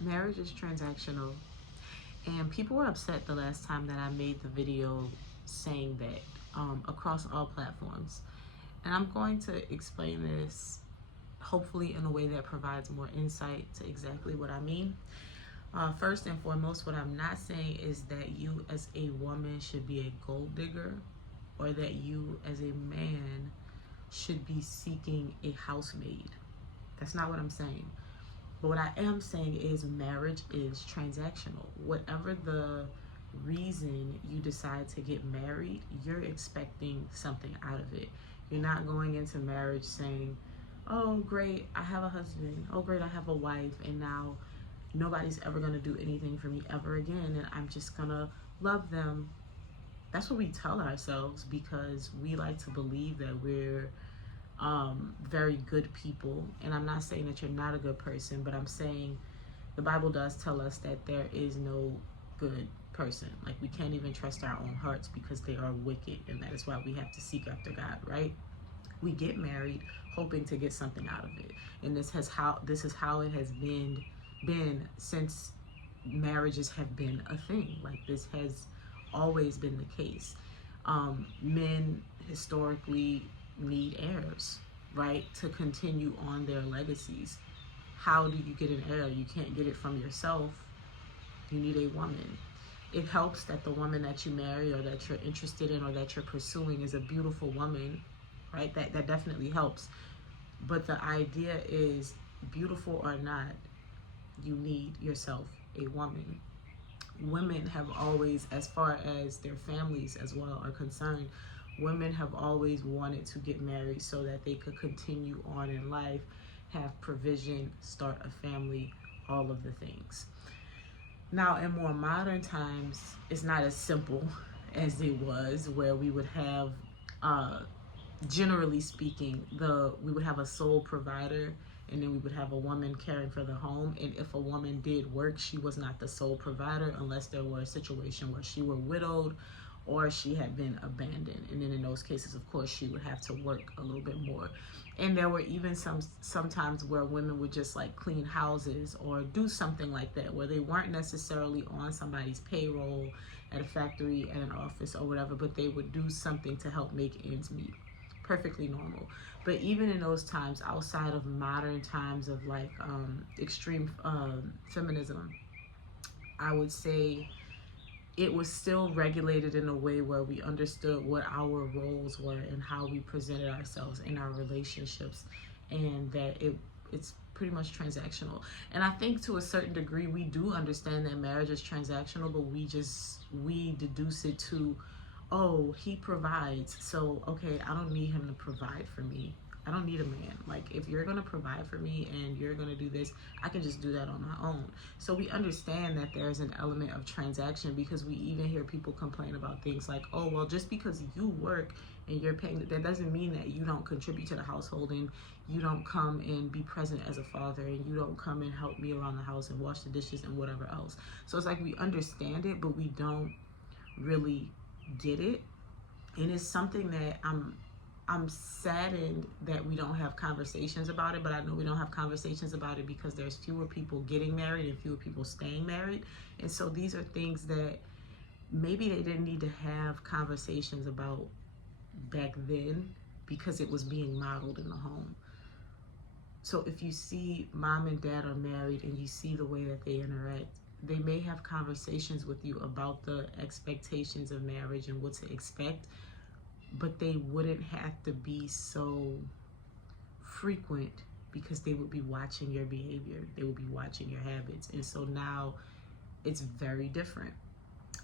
Marriage is transactional, and people were upset the last time that I made the video saying that across all platforms. And I'm going to explain this hopefully in a way that provides more insight to exactly what I mean. First and foremost, what I'm not saying is that you as a woman should be a gold digger, or that you as a man should be seeking a housemaid. That's not what I'm saying. But what I am saying is marriage is transactional. Whatever the reason you decide to get married, you're expecting something out of it. You're not going into marriage saying, oh, great, I have a husband. Oh, great, I have a wife. And now nobody's ever going to do anything for me ever again. And I'm just going to love them. That's what we tell ourselves because we like to believe that we're very good people. And I'm not saying that you're not a good person, but I'm saying the Bible does tell us that there is no good person. Like, we can't even trust our own hearts because they are wicked, and that is why we have to seek after God, right? We get married hoping to get something out of it, and this is how it has been since marriages have been a thing. Like, this has always been the case. Men historically need heirs, right, to continue on their legacies. How do you get an heir? You can't get it from yourself. You need a woman. It helps that the woman that you marry, or that you're interested in, or that you're pursuing is a beautiful woman, right? That definitely helps. But the idea is, beautiful or not, you need yourself a woman. Women have always, as far as their families as well are concerned, women have always wanted to get married so that they could continue on in life, have provision, start a family, all of the things. Now, in more modern times, it's not as simple as it was, where we would have, generally speaking, we would have a sole provider, and then we would have a woman caring for the home. And if a woman did work, she was not the sole provider unless there were a situation where she were widowed or she had been abandoned. And then in those cases, of course, she would have to work a little bit more. And there were even sometimes where women would just like clean houses or do something like that, where they weren't necessarily on somebody's payroll at a factory, at an office or whatever, but they would do something to help make ends meet. Perfectly normal. But even in those times, outside of modern times of like extreme feminism, I would say it was still regulated in a way where we understood what our roles were and how we presented ourselves in our relationships, and that it's pretty much transactional. And I think to a certain degree we do understand that marriage is transactional, but we deduce it to, oh, he provides, so okay, I don't need him to provide for me. I don't need a man. Like, if you're gonna provide for me and you're gonna do this, I can just do that on my own. So we understand that there's an element of transaction, because we even hear people complain about things like, oh, well, just because you work and you're paying, that doesn't mean that you don't contribute to the household, and you don't come and be present as a father, and you don't come and help me around the house and wash the dishes and whatever else. So it's like we understand it, but we don't really get it. And it's something that I'm saddened that we don't have conversations about it, but I know we don't have conversations about it because there's fewer people getting married and fewer people staying married. And so these are things that maybe they didn't need to have conversations about back then because it was being modeled in the home. So if you see mom and dad are married and you see the way that they interact, they may have conversations with you about the expectations of marriage and what to expect, but they wouldn't have to be so frequent because they would be watching your behavior. They would be watching your habits. And so now it's very different.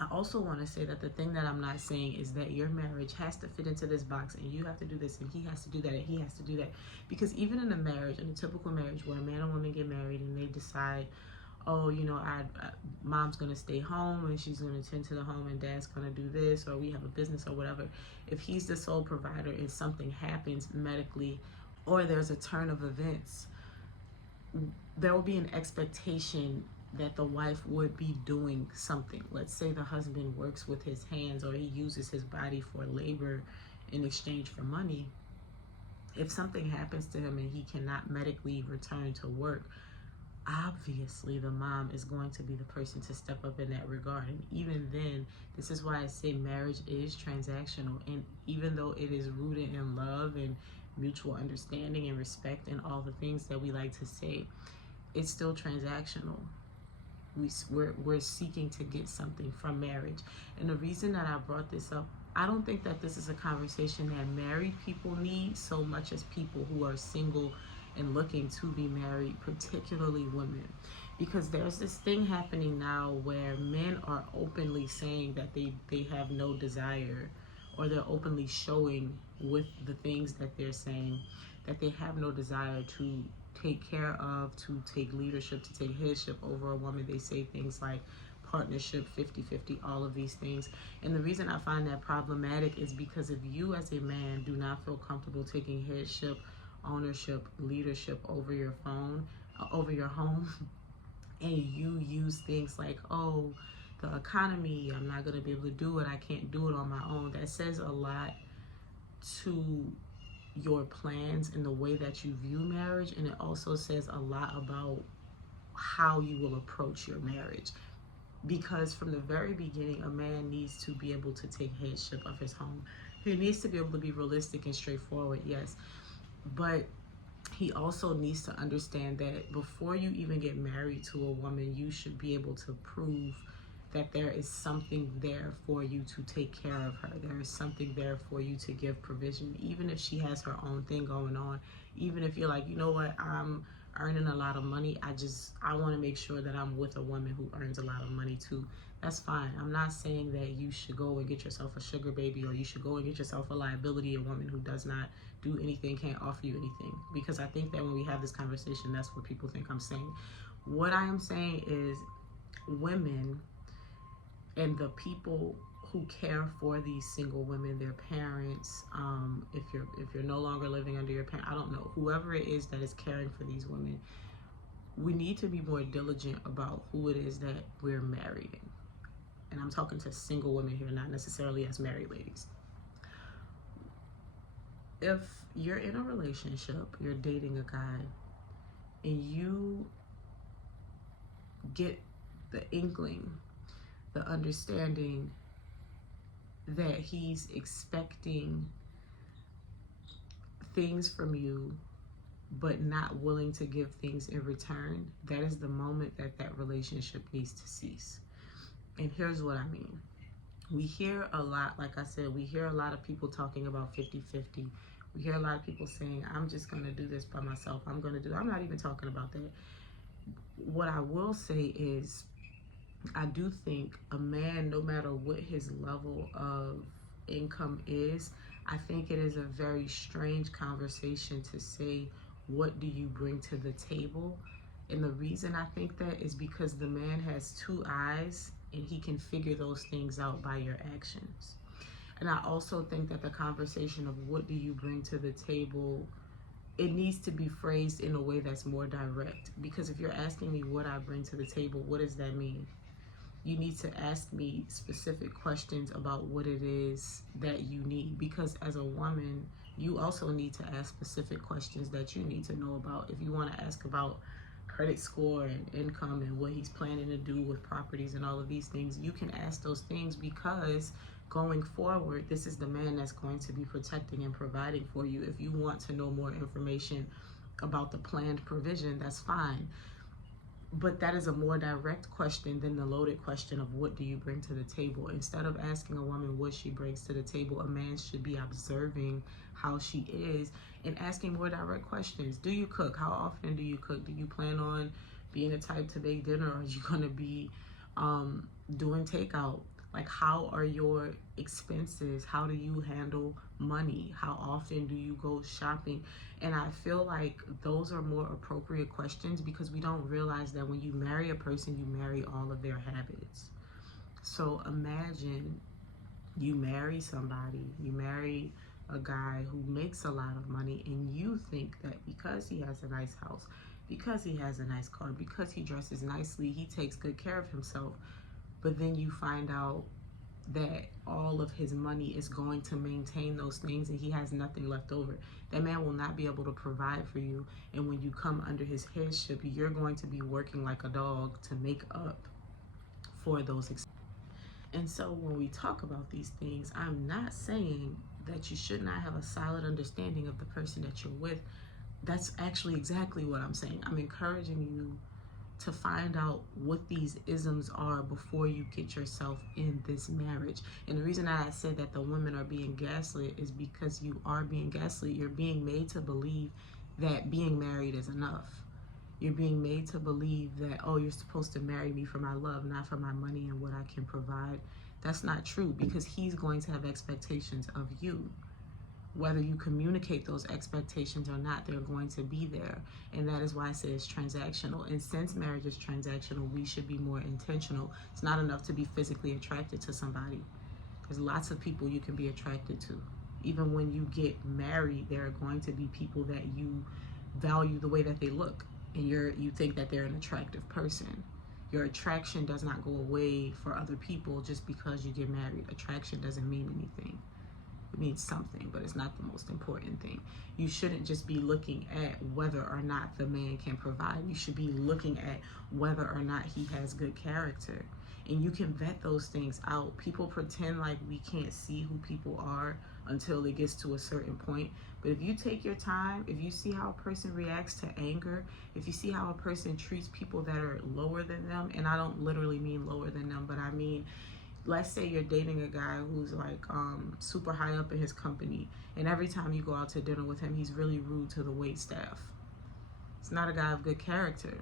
I also want to say that the thing that I'm not saying is that your marriage has to fit into this box and you have to do this and he has to do that and he has to do that. Because even in a marriage, in a typical marriage where a man and woman get married and they decide, oh, you know, mom's going to stay home and she's going to tend to the home and dad's going to do this, or we have a business or whatever. If he's the sole provider and something happens medically or there's a turn of events, there will be an expectation that the wife would be doing something. Let's say the husband works with his hands or he uses his body for labor in exchange for money. If something happens to him and he cannot medically return to work, obviously the mom is going to be the person to step up in that regard. And even then, this is why I say marriage is transactional. And even though it is rooted in love and mutual understanding and respect and all the things that we like to say, it's still transactional. We're seeking to get something from marriage. And the reason that I brought this up, I don't think that this is a conversation that married people need so much as people who are single and looking to be married, particularly women. Because there's this thing happening now where men are openly saying that they have no desire, or they're openly showing with the things that they're saying that they have no desire to take care of, to take leadership, to take headship over a woman. They say things like partnership, 50-50, all of these things. And the reason I find that problematic is because if you as a man do not feel comfortable taking headship, ownership, leadership over your home, and you use things like, oh, the economy, I'm not going to be able to do it, I can't do it on my own, that says a lot to your plans and the way that you view marriage. And it also says a lot about how you will approach your marriage. Because from the very beginning, a man needs to be able to take headship of his home. He needs to be able to be realistic and straightforward, yes. But he also needs to understand that before you even get married to a woman, you should be able to prove that there is something there for you to take care of her. There is something there for you to give provision, even if she has her own thing going on. Even if you're like, you know what, I'm earning a lot of money, I want to make sure that I'm with a woman who earns a lot of money too. That's fine. I'm not saying that you should go and get yourself a sugar baby, or you should go and get yourself a liability, a woman who does not do anything, can't offer you anything. Because I think that when we have this conversation, that's what people think I'm saying. What I am saying is, women and the people who care for these single women, their parents, if you're no longer living under your parent, I don't know, whoever it is that is caring for these women, we need to be more diligent about who it is that we're marrying. And I'm talking to single women here, not necessarily as married ladies. If you're in a relationship, you're dating a guy, and you get the inkling, the understanding that he's expecting things from you but not willing to give things in return, that is the moment that that relationship needs to cease. And here's what I mean. We hear a lot, like I said, we hear a lot of people talking about 50-50. We hear a lot of people saying, I'm just going to do this by myself. I'm not even talking about that. What I will say is, I do think a man, no matter what his level of income is, I think it is a very strange conversation to say, what do you bring to the table? And the reason I think that is because the man has two eyes and he can figure those things out by your actions. And I also think that the conversation of what do you bring to the table, it needs to be phrased in a way that's more direct. Because if you're asking me what I bring to the table, what does that mean? You need to ask me specific questions about what it is that you need. Because as a woman, you also need to ask specific questions that you need to know about. If you want to ask about credit score and income and what he's planning to do with properties and all of these things, you can ask those things, because going forward, this is the man that's going to be protecting and providing for you. If you want to know more information about the planned provision, that's fine. But that is a more direct question than the loaded question of what do you bring to the table. Instead of asking a woman what she brings to the table, a man should be observing how she is and asking more direct questions. Do you cook? How often do you cook? Do you plan on being the type to make dinner, or are you going to be doing takeout? Like, how are your expenses? How do you handle money? How often do you go shopping? And I feel like those are more appropriate questions, because we don't realize that when you marry a person, you marry all of their habits. So imagine you marry somebody, you marry a guy who makes a lot of money, and you think that because he has a nice house, because he has a nice car, because he dresses nicely, he takes good care of himself. But then you find out that all of his money is going to maintain those things and he has nothing left over. That man will not be able to provide for you. And when you come under his headship, you're going to be working like a dog to make up for those expenses. And so when we talk about these things, I'm not saying that you should not have a solid understanding of the person that you're with. That's actually exactly what I'm saying. I'm encouraging you to find out what these isms are before you get yourself in this marriage. And the reason I said that the women are being gaslit is because you are being gaslit. You're being made to believe that being married is enough. You're being made to believe that, oh, you're supposed to marry me for my love, not for my money and what I can provide. That's not true, because he's going to have expectations of you. Whether you communicate those expectations or not, they're going to be there. And that is why I say it's transactional. And since marriage is transactional, we should be more intentional. It's not enough to be physically attracted to somebody. There's lots of people you can be attracted to. Even when you get married, there are going to be people that you value the way that they look. And you think that they're an attractive person. Your attraction does not go away for other people just because you get married. Attraction doesn't mean anything. It means something, but it's not the most important thing. You shouldn't just be looking at whether or not the man can provide. You should be looking at whether or not he has good character. And you can vet those things out. People pretend like we can't see who people are until it gets to a certain point. But if you take your time, if you see how a person reacts to anger, if you see how a person treats people that are lower than them, and I don't literally mean lower than them, but I mean, let's say you're dating a guy who's like super high up in his company, and every time you go out to dinner with him, he's really rude to the wait staff. It's not a guy of good character.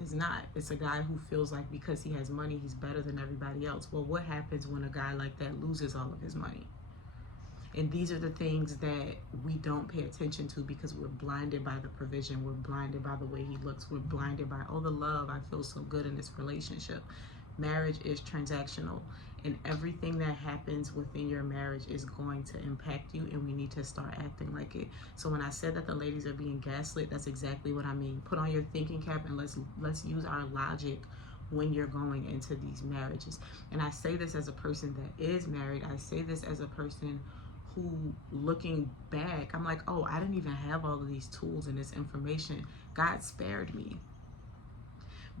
It's not. It's a guy who feels like because he has money, he's better than everybody else. Well, what happens when a guy like that loses all of his money? And these are the things that we don't pay attention to because we're blinded by the provision. We're blinded by the way he looks. We're blinded by, oh, the love. I feel so good in this relationship. Marriage is transactional, and everything that happens within your marriage is going to impact you, and we need to start acting like it. So when I said that the ladies are being gaslit, that's exactly what I mean. Put on your thinking cap and let's use our logic when you're going into these marriages. And I say this as a person that is married. I say this as a person who, looking back, I'm like, oh, I didn't even have all of these tools and this information. God spared me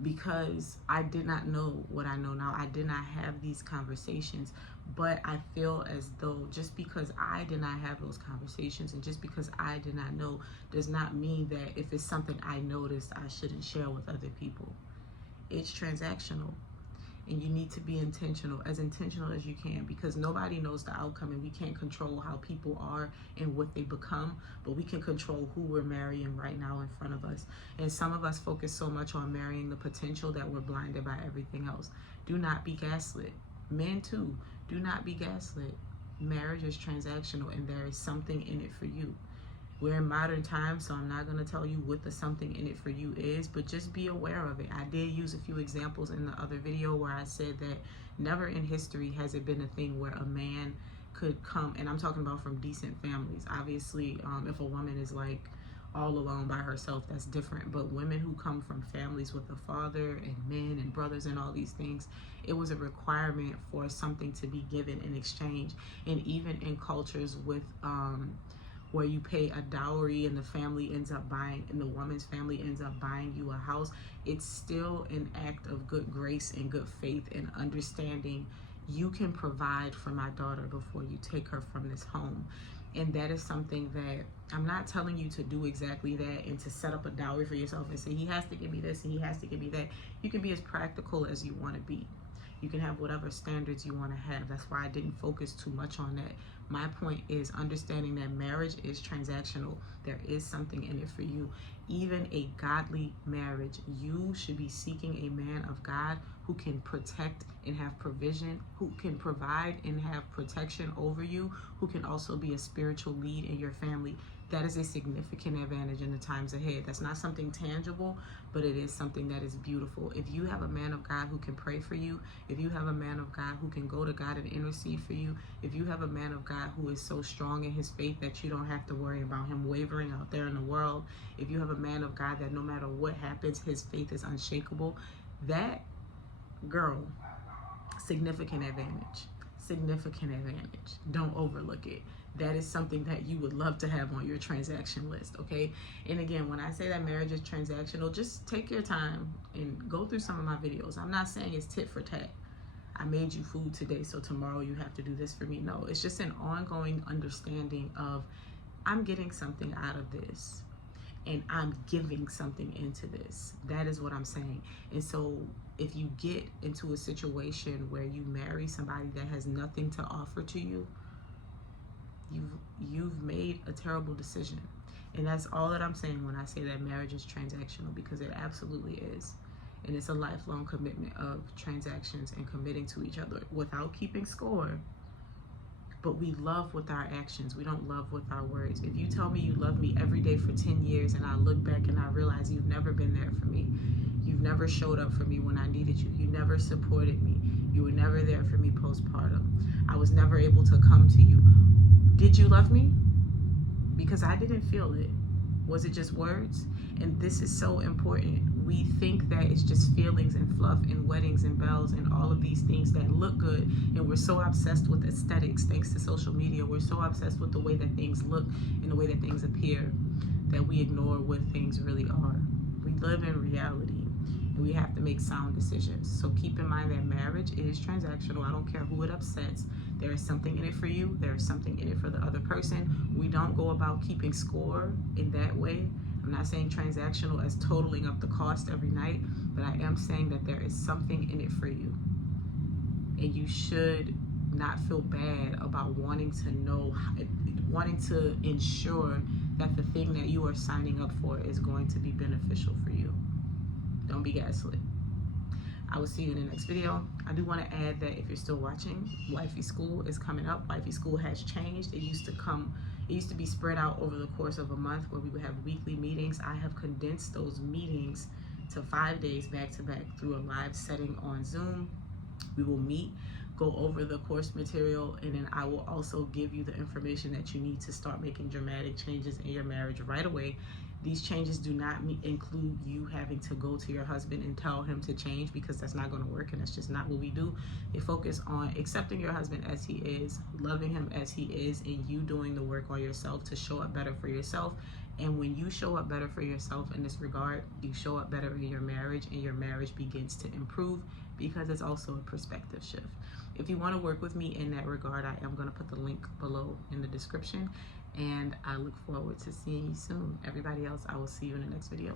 because I did not know what I know now. I did not have these conversations, but I feel as though just because I did not have those conversations and just because I did not know does not mean that if it's something I noticed, I shouldn't share with other people. It's transactional. And you need to be intentional as you can, because nobody knows the outcome, and we can't control how people are and what they become, but we can control who we're marrying right now in front of us. And some of us focus so much on marrying the potential that we're blinded by everything else. Do not be gaslit. Men too, do not be gaslit. Marriage is transactional, and there is something in it for you. We're in modern times, so I'm not going to tell you what the something in it for you is, but just be aware of it. I did use a few examples in the other video where I said that never in history has it been a thing where a man could come, and I'm talking about from decent families. Obviously, if a woman is like all alone by herself, that's different. But women who come from families with a father and men and brothers and all these things, it was a requirement for something to be given in exchange. And even in cultures with where you pay a dowry and the family ends up buying, and the woman's family ends up buying you a house, it's still an act of good grace and good faith and understanding. You can provide for my daughter before you take her from this home. And that is something that I'm not telling you to do exactly that and to set up a dowry for yourself and say, he has to give me this and he has to give me that. You can be as practical as you want to be. You can have whatever standards you want to have. That's why I didn't focus too much on that. My point is understanding that marriage is transactional. There is something in it for you. Even a godly marriage, you should be seeking a man of God who can protect and have provision, who can provide and have protection over you, who can also be a spiritual lead in your family. That is a significant advantage in the times ahead. That's not something tangible, but it is something that is beautiful. If you have a man of God who can pray for you, if you have a man of God who can go to God and intercede for you, if you have a man of God who is so strong in his faith that you don't have to worry about him wavering out there in the world, if you have a man of God that no matter what happens, his faith is unshakable, that, girl, significant advantage. significant advantage. Don't overlook it. That is something that you would love to have on your transaction list, okay? And again, when I say that marriage is transactional, just take your time and go through some of my videos. I'm not saying it's tit for tat. I made you food today, so tomorrow you have to do this for me. No, it's just an ongoing understanding of, I'm getting something out of this and I'm giving something into this. That is what I'm saying. And so if you get into a situation where you marry somebody that has nothing to offer to you, you've made a terrible decision. And that's all that I'm saying when I say that marriage is transactional, because it absolutely is. And it's a lifelong commitment of transactions and committing to each other without keeping score. But we love with our actions. We don't love with our words. If you tell me you love me every day for 10 years and I look back and I realize you've never been there for me, you've never showed up for me when I needed you, you never supported me, you were never there for me postpartum, I was never able to come to you, did you love me? Because I didn't feel it. Was it just words? And this is so important. We think that it's just feelings and fluff and weddings and bells and all of these things that look good. And we're so obsessed with aesthetics thanks to social media. We're so obsessed with the way that things look and the way that things appear that we ignore what things really are. We live in reality and we have to make sound decisions. So keep in mind that marriage is transactional. I don't care who it upsets. There is something in it for you. There is something in it for the other person. We don't go about keeping score in that way. I'm not saying transactional as totaling up the cost every night, but I am saying that there is something in it for you. And you should not feel bad about wanting to ensure that the thing that you are signing up for is going to be beneficial for you. Don't be gaslit. I will see you in the next video. I do want to add that if you're still watching, Wifey School is coming up. Wifey School has changed. It used to be spread out over the course of a month where we would have weekly meetings. I have condensed those meetings to 5 days back to back through a live setting on Zoom. We will meet, go over the course material, and then I will also give you the information that you need to start making dramatic changes in your marriage right away. These changes do not include you having to go to your husband and tell him to change, because that's not going to work and that's just not what we do. They focus on accepting your husband as he is, loving him as he is, and you doing the work on yourself to show up better for yourself. And when you show up better for yourself in this regard, you show up better in your marriage, and your marriage begins to improve, because it's also a perspective shift. If you want to work with me in that regard, I am going to put the link below in the description. And I look forward to seeing you soon. Everybody else, I will see you in the next video.